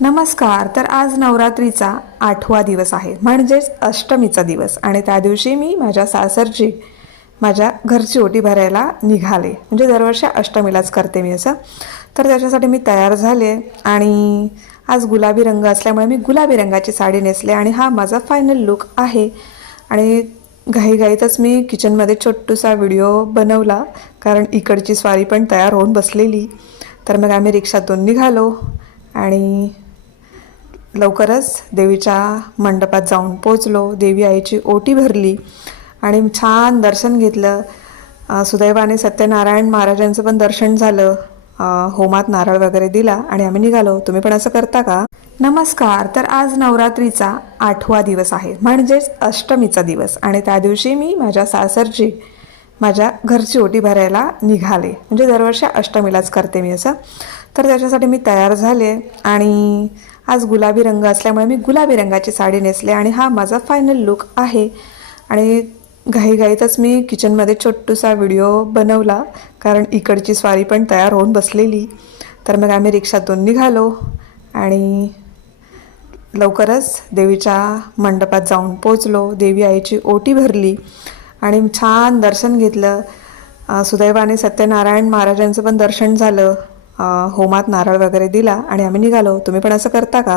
नमस्कार. तर आज नवरात्रीचा 8वा दिवस आहे, म्हणजेच अष्टमीचा दिवस. आणि त्या दिवशी मी माझ्या सासरची माझ्या घरची ओटी भरायला निघाले. म्हणजे दरवर्षी अष्टमीलाच करते मी असं. तर त्याच्यासाठी मी तयार झाले आणि आज गुलाबी रंग असल्यामुळे मी गुलाबी रंगाची साडी नेसले आणि हा माझा फायनल लुक आहे. आणि घाईघाईतच मी किचनमध्ये छोटूसा व्हिडिओ बनवला, कारण इकडची स्वारी पण तयार होऊन बसलेली. तर मग आम्ही रिक्षातून निघालो आणि लवकरच देवीच्या मंडपात जाऊन पोचलो. देवी आईची ओटी भरली आणि छान दर्शन घेतलं. सुदैवाने सत्यनारायण महाराजांचं पण दर्शन झालं. होमात नारळ वगैरे दिला आणि आम्ही निघालो. तुम्ही पण असं करता का? नमस्कार. तर आज नवरात्रीचा 8वा दिवस आहे, म्हणजेच अष्टमीचा दिवस. आणि त्या दिवशी मी माझ्या सासरची माझ्या घरची ओटी भरायला निघाले. म्हणजे दरवर्षी अष्टमीलाच करते मी असं. तर त्याच्यासाठी मी तयार झाले आणि आज गुलाबी रंग असल्यामुळे मी गुलाबी रंगाची साडी नेसले आणि हा माझा फायनल लुक आहे. आणि घाईघाईतच मी किचनमध्ये छोटूसा व्हिडिओ बनवला, कारण इकडची स्वारी पण तयार होऊन बसलेली. तर मग आम्ही रिक्षातून निघालो आणि लवकरच देवीच्या मंडपात जाऊन पोचलो. देवी आईची ओटी भरली आणि छान दर्शन घेतलं. सुदैवाने सत्यनारायण महाराजांचं पण दर्शन झालं. होमात नारळ वगैरे दिला आणि आम्ही निघालो. तुम्ही पण असं करता का?